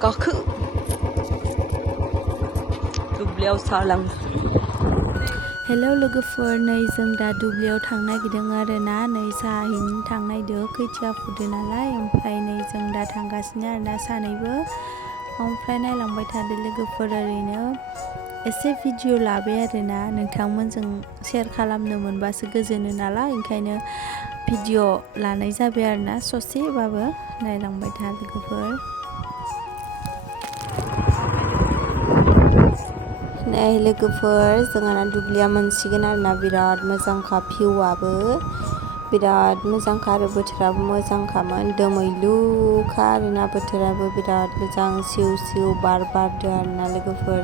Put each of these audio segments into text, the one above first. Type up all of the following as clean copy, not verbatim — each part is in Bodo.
jaigakhw दुब्लियाव सालां हेलौ लोगोफोर नै जों दा दुब्लियाव थांनो नागिरदों आरोना नै साहैनो थांनायदो खोथिया फुदो नालाय ओमफ्राय नै जों दा थांगासिनो आरोना सानैबो ओमफ्राय नायलांबाय थादो लोगोफोर ओरैनो एसे भिडिअ लाबाय आरोना नोंथांमोनजों शेयार खालामनो मोनबासो गोजोनो नालाय ओंखायनो भिडिअ लानाय जाबाय आरोना ससेबाबो नायलांबाय था लोगोफोर नै लोगोफोर जोंहाना दुब्लिया मोनसिगोन आरोना बिराद मोजांखा भिउआबो बिराद मोजांखा आरो बोथोराबो मोजांखामोन दोमैलुखा आरोना बोथोराबो बिराद मोजां सिउ सिउ बार बारदो आरोना लोगोफोर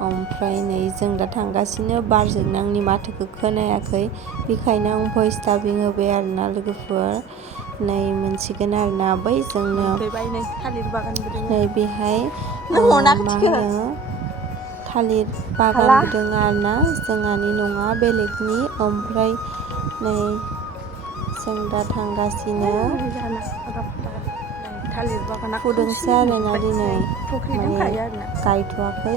ओमफ्राय नै जों दा थांगासिनो बारजों आंनि माथोखौ खोनायाखै बेखायनो आं भइस डाबिं होबाय आरोना लोगोफोर नै मोनसिगोन आरोना बै जोंनो नै बेहाय मा होनो थालिर बागानबो दङ आरोना जोंहानि नङा बेलेगनि ओमफ्राय नै जों दा थांगासिनो थालिर बागाना फुदोंसो आरोना दिनै माने गायथ'वाखै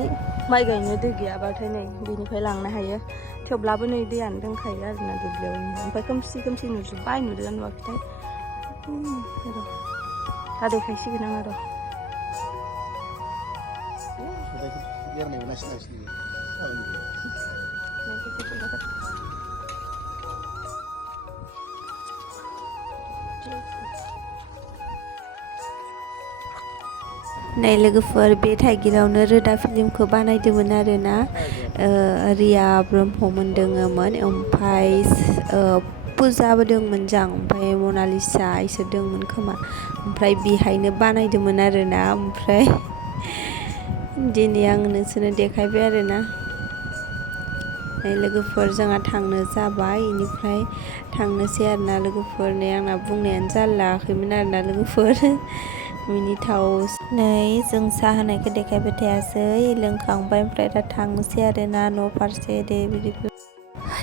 माइ गायनो दै गैयाबाथाय नै बेनिफ्राय लांनो हायो थेवब्लाबो नै दैयानो दंखायो आरोना दुब्लियावनो ओमफ्राय खोमसि खोमसि नुजोब्बाय नुदों नुवाखैथाय दा देखायसिगोन आङो र' नै लोगोफोर बे थाइगिरावनो रोदा फिल्मखौ बानायदोंमोन आरोना रिया ब्रह्ममोन दोङोमोन ओमफ्राय फुजाबो दंमोन जां ओमफ्राय मनालिसा इसोर दंमोन खोमा ओमफ्राय बेहायनो बानायदोंमोन आरोना ओमफ्राय दिनै आं नोंसोरनो देखायबाय आरोना लोगोफोर जोंहा थांनो जाबाय बेनिफ्राय थांनोसै आरोना लोगोफोर नै आंना बुंनायानो जालाखैमोन आरोना लोगोफोर मिनिथाव नै जों साहा होनायखौ देखायबाय थायासै लोंखांबाय ओमफ्राय दा थांनोसै आरोना न' फारसे दे बिदिब्ला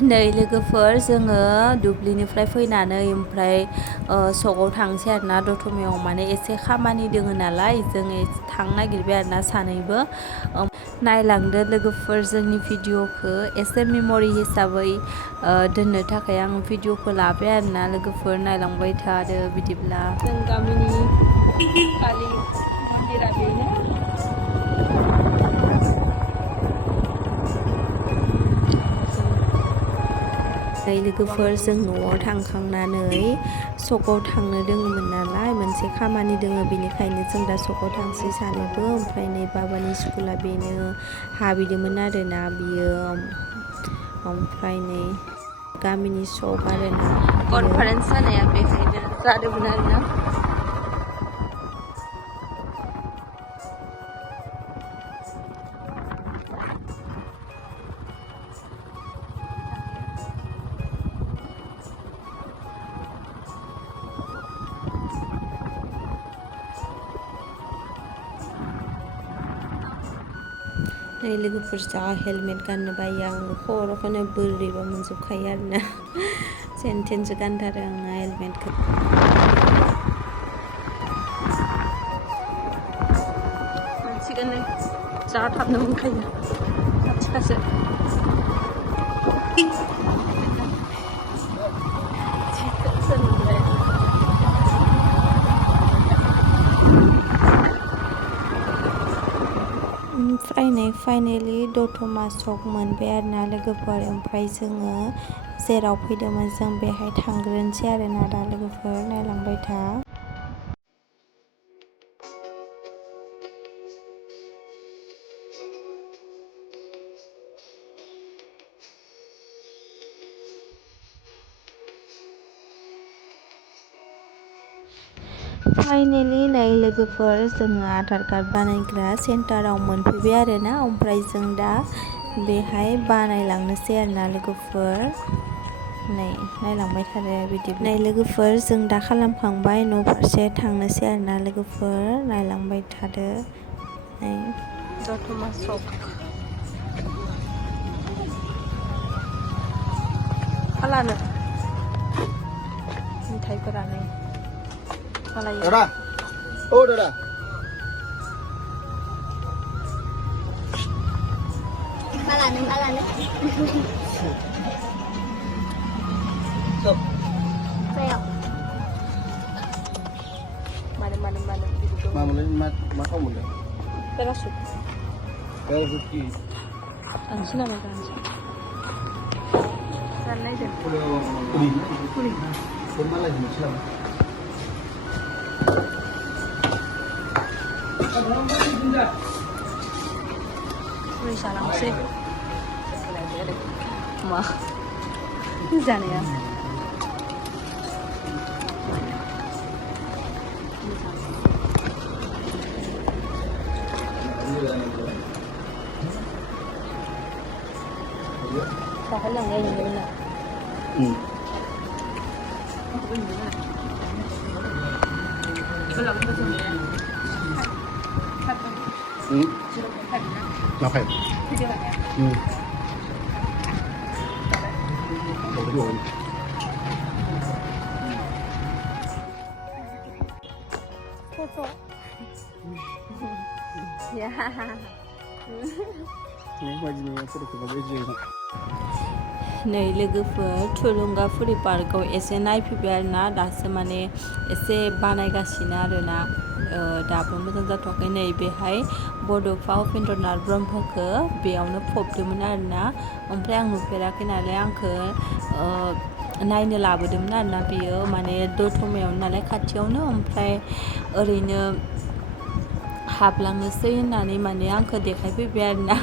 नै लोगोफोर जोङो दुब्लिनिफ्राय फैनानै ओमफ्राय सकआव थांसै आरोना दतमायाव माने एसे खामानि दङ नालाय जोङो थांनो नागिरबाय आरोना सानैबो नायलांदो लोगोफोर जोंनि भिडिअखौ एसे मेम'रि हिसाबै दोननो थाखाय आं भिडिअखौ लाबाय आरोना लोगोफोर नायलांबाय थादो बिदिब्ला जों गामिनि कालि मन्दिरा बेनो लोगोफोर जों न'आव थांखांनानै सकआव थांनो दोङोमोन नालाय मोनसे खामानि दोङो बेनिखायनो जों दा सकआव थांसै सानैबो ओमफ्राय नै बाबानि स्कुला बेनो हाबैदोंमोन आरोना बियो ओमफ्राय नै गामिनि सक आरोना कनफारेन्स जानाया बेखायनो जादोंमोन आरोना नै लोगोफोर जा हेलमेट गाननो बायो आं खर'खौनो बोरैबा मोनजोबखायो आरोना जेन थेनसो गानथारो आङो हेलमेटखौ मोनसिगोन नै जा थाबनो मोनखायो खाथि फाइनेलि दतमा सक मोनबाय आरोना लोगोफोर ओमफ्राय जोङो जेराव फैदोंमोन जों बेहाय थांग्रोनोसै आरोना दा लोगोफोर नायलांबाय था फाइनेलि नै लोगोफोर जोङो आधार कार्ड बानायग्रा सेन्टाराव मोनफैबाय आरोना ओमफ्राय जों दा बेहाय बानायलांनोसै आरोना लोगोफोर नै नायलांबाय थादो बिदि नै लोगोफोर जों दा खालामखांबाय न' फारसे थांनोसै आरोना लोगोफोर नायलांबाय थादो नै दतमा सक फालानो मेथाइफोरा नै दादा Alane. Stop. Saya. Mana. Makan mula. Terasuk. Kalau suki. Ansi nama ansi. Sanai deh. Kuli. Formal lagi macam. Wih salam sih. Mah. Jangan ya. Sao lần đây nhìn nè. Là phải. Rồi. Ya. Ini bajunya aku udah kebagai jgha. नै लोगोफोर थुलुंगाफुरि पार्कआव एसे नायफैबाय आरोना दासो माने एसे बानायगासिनो आरोना दाबो मोजां जाथ'वाखै नै बेहाय बड'फा उपेन्द्रनाथ ब्रह्मखौ बेयावनो फबदोंमोन आरोना ओमफ्राय आं नुफेराखै नालाय आंखौ नायनो लाबोदोंमोन आरोना बियो माने दतमायावनो नालाय खाथियावनो ओमफ्राय ओरैनो हाबलांनोसै होननानै माने आंखौ देखायफैबाय आरोना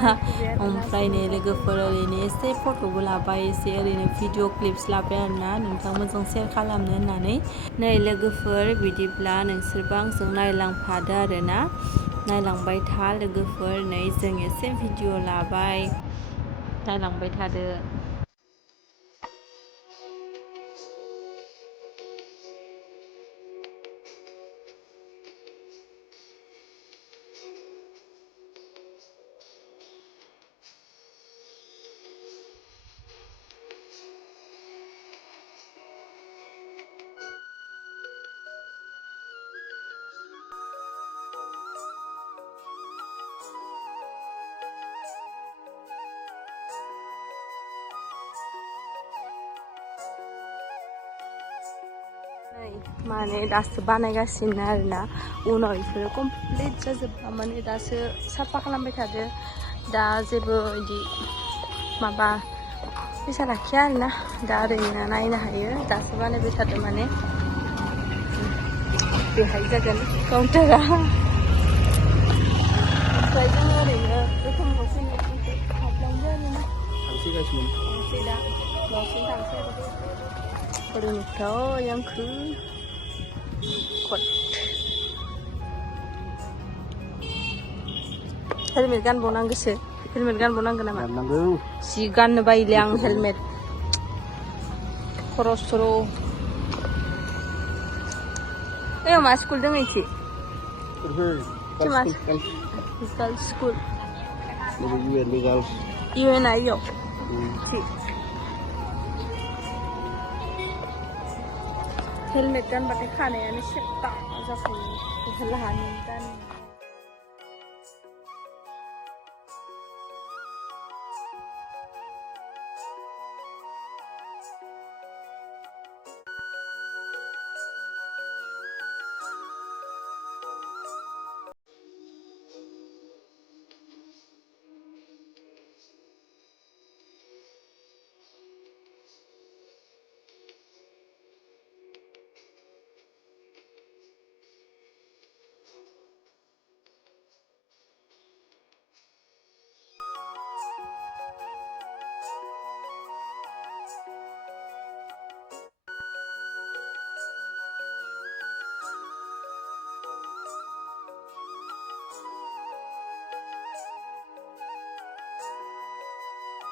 ओमफ्राय नै लोगोफोर ओरैनो एसे फट'बो लाबाय एसे ओरैनो भिडिअ क्लिप्स लाबाय आरोना नोंथांमोनजों शेयार खालामनो होननानै नै लोगोफोर बिदिब्ला नोंसोरबो आंजों नायलांफादो आरोना नायलांबाय था लोगोफोर नै जों एसे भिडिअ लाबाय नायलांबाय थादो माने दासो बानायगासिनो आरोना उनाव बिसोरो कमप्लिट जाजोबबा माने दासो साफा खालामबाय थादो दा जेबो बिदि माबा फैसा लाखिया आरोना दा ओरैनो नायनो हायो दासो बानायबाय थादो माने बेहाय जागोन काउन्टारा ओमफ्राय जों ओरैनो रोखोमखौ फैनो हाबलांदो आरोना Taksi guys mun. थांसै दा न'सिम थांसै आरो ओरैनोथ' यांखो हेलमेट गानबावनांगोसो हेलमेट गानबावनांगोन नामा Nanggu. जि गाननो बायोलै आं हेलमेट खर' सर' ओइ मा स्कुल दङ इथि गर्ल्स स्कुल UN आइयाव हेलमेट गानबाथाय खानायानो सेबटा जाखायो बेखौ लाहानि गान